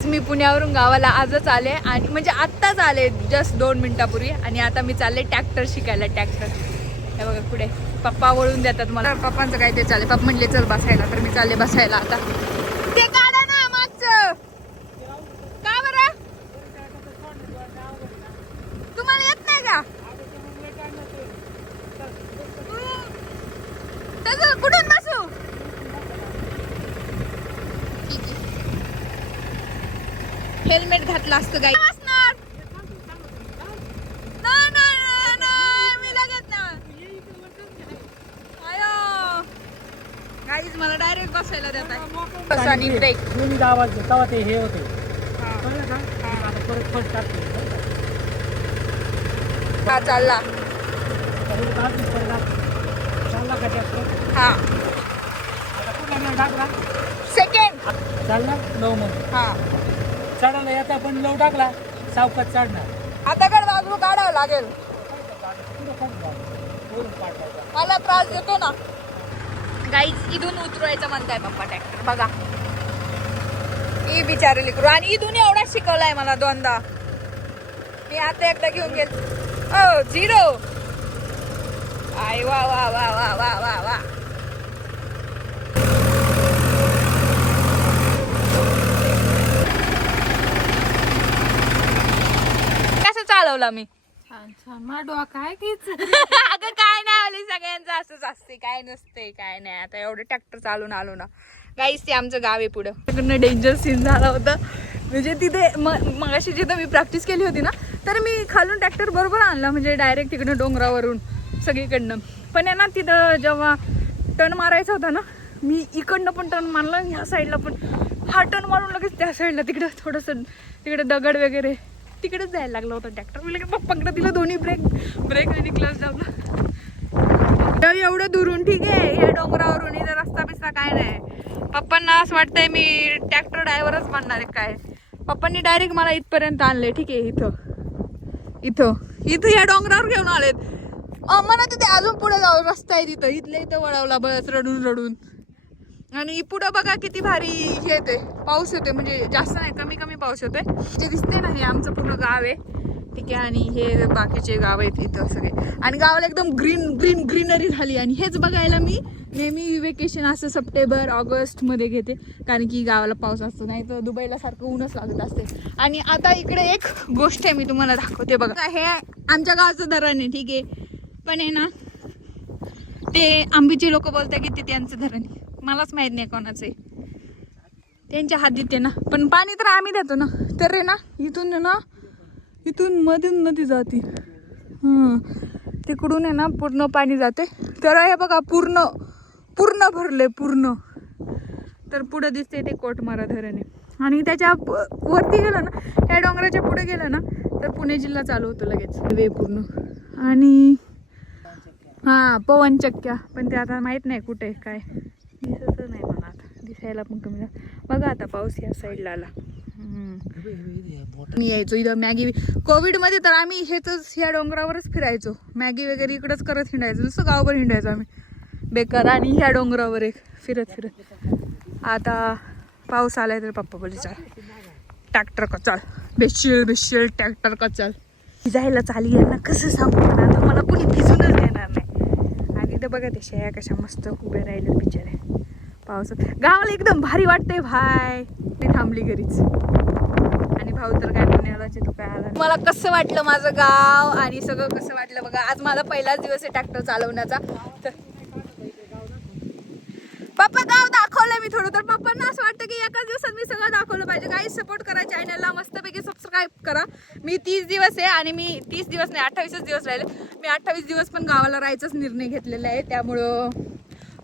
मी पुण्यावरून गावाला आजच आले आणि म्हणजे आत्ताच आले जस्ट 2 मिनिटापूर्वी आणि आता मी चालले ट्रॅक्टर शिकायला. ट्रॅक्टर हे बघा पुढे पप्पा वळून देतात मला. पप्पांचं काय ते चालले. पप्पा म्हणले चल बसायला, तर मी चालले बसायला आता. ते काढा ना मागचं. का बरं तुम्हाला येत नाही का? तसं कुठून बसू? हेल्मेट घातला असतं गाई बसणार. मी लगेच ना गाईज मला डायरेक्ट बसायला देतात. आणि ब्रेक तेव्हा ते हे होते आता परत फर्स्ट हा चालला. चालला का ट्रॅक्टर? हा टाकला सेकंड चालला लव मध्ये हा. चढायला येता पण लव टाकला सावकाश चढणार. आता कड बाजू काढावं लागेल. मला त्रास देतो ना गाईज. इथून उतरवायचं म्हणताय पप्पा ट्रॅक्टर. बघा ही बिचारली करू आणि इथून एवढा शिकवलाय मला 2दा. मी आता एकदा घेऊन गेल. ओ 0. आय वा वा वा वा वा वा वा. कसं चालवला मी? छान छान. माडवा काय तीच अगं काय नाही आली, सगळ्यांचं असंच असते. काय नसते काय नाही. आता एवढं ट्रॅक्टर चालून आलो ना गाईस. ते आमचं गाव आहे पुढं. तिकडनं डेंजर सीन झाला होता. म्हणजे तिथे मगाशी जिथं मी प्रॅक्टिस केली होती ना, तर मी खालून ट्रॅक्टर बरोबर आणला. म्हणजे डायरेक्ट तिकडनं डोंगरावरून सगळीकडनं. पण आहे ना तिथं जेव्हा टर्न मारायचा होता ना, मी इकडनं पण टर्न मारला, ह्या साईडला पण हा टर्न मारून लगेच त्या साईडला तिकडं थोडंसं तिकडे दगड वगैरे तिकडेच जायला लागला होता ट्रॅक्टर. मी लगेच पप्पांकडे दिलं दोन्ही ब्रेक आणि क्लच दाबला. एवढं दुरून ठीक आहे. या डोंगरावरून इथं रस्ता बिस्ता काय नाही. पप्पांना असं वाटतंय मी ट्रॅक्टर ड्रायव्हरच बनणार आहे काय. पप्पांनी डायरेक्ट मला इथपर्यंत आणले. ठीक आहे इथं या डोंगरावर घेऊन आलेत. मला तिथे अजून पुढे जाऊ रस्ता आहे तिथं. इथं वळवला बस रडून. आणि पुढं बघा किती भारी हे येते, पाऊस येतोय. म्हणजे जास्त नाही, कमी कमी पाऊस येतोय. जे दिसते ना हे आमचं पूर्ण गाव आहे. ठीक आहे. आणि हे बाकीचे गाव आहेत इथं सगळे. आणि गावाला एकदम ग्रीनरी झाली. आणि हेच बघायला मी नेहमी वेकेशन असं सप्टेंबर ऑगस्ट मध्ये घेते, कारण की गावाला पाऊस असतो. नाही तर दुबईला सारखं ऊनच लागत असते. आणि आता इकडे एक गोष्ट आहे मी तुम्हाला दाखवते. बघा हे आमच्या गावाचं धरण आहे. ठीक आहे. पण आहे ना ते आंबीचे लोक बोलतात की ते त्यांचं धरण आहे. मलाच माहित नाही कोणाचं आहे. त्यांच्या हातीत आहे ना. पण पाणी तर आम्ही देतो ना. तर आहे ना इथून मधून नदी जाते. तिकडून आहे ना पूर्ण पाणी जाते. तर हे बघा पूर्ण भरले पूर्ण. तर पुढे दिसते ते कोटमारा धरण आहे. आणि त्याच्या वरती गेलं ना, या डोंगराच्या पुढे गेलं ना, तर पुणे जिल्हा चालू होतो लगेच वे पूर्ण. आणि पवनचक्क्या. पण ते आता माहित नाही कुठे काय दिसत नाही मला. आता दिसायला पण कमी. बघा आता पाऊस या साईडला आला. यायचो इथं मॅगी. कोविडमध्ये तर आम्ही ह्या डोंगरावरच फिरायचो. मॅगी वगैरे इकडंच करत हिंडायचो. नुसतं गावभर हिंडायचो आम्ही बेकार. आणि ह्या डोंगरावर एक फिरत. आता पाऊस आलाय तर पप्पा बोलले चल ट्रॅक्टर का चाल. बेशील ट्रॅक्टर का चाल. भिजायला चाली यांना कसं सांगू मला. आता मला कुणी भिजूनच देणार नाही. आणि इथं बघा ते शेया कशा मस्त उभे राहिले बिचारे पावसात. गावाला एकदम भारी वाटतंय भाई. मी थांबली घरीच. आणि भाऊ तर काय पुण्यालाच आहे, तो काय आला. मला कसं वाटलं माझं गाव आणि सगळं कसं वाटलं बघा. आज माझा पहिलाच दिवस आहे ट्रॅक्टर चालवण्याचा. तर पप्पा गाव दाखवलं मी थोडं. तर पप्पांना असं वाटतं की एकाच दिवसात मी सगळं दाखवलं पाहिजे. काही सपोर्ट करा चॅनलला. मस्तपैकी सबस्क्राईब करा. मी 30 दिवस आहे आणि मी 30 दिवस नाही 28 दिवस राहिले. मी 28 दिवस पण गावाला राहायचाच निर्णय घेतलेला आहे. त्यामुळं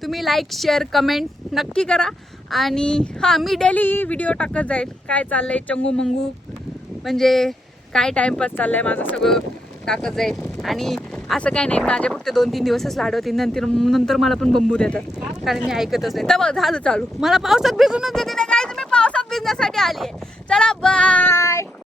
तुम्ही लाईक शेअर कमेंट नक्की करा. आणि मी डेली व्हिडिओ टाकत जाईल. काय चाललंय चंगू मंगू, म्हणजे काय टाइमपास चाललाय माझं सगळं टाकत जाईल. आणि असं काय नाही माझे फक्त 2-3 दिवसच लाडवते. नंतर मला पण बंबू देतात, कारण मी ऐकतच नाही. तर झालं चालू. मला पावसात भिजूनच देते नाही. काय मी पावसात भिजण्यासाठी आली आहे. चला बाय.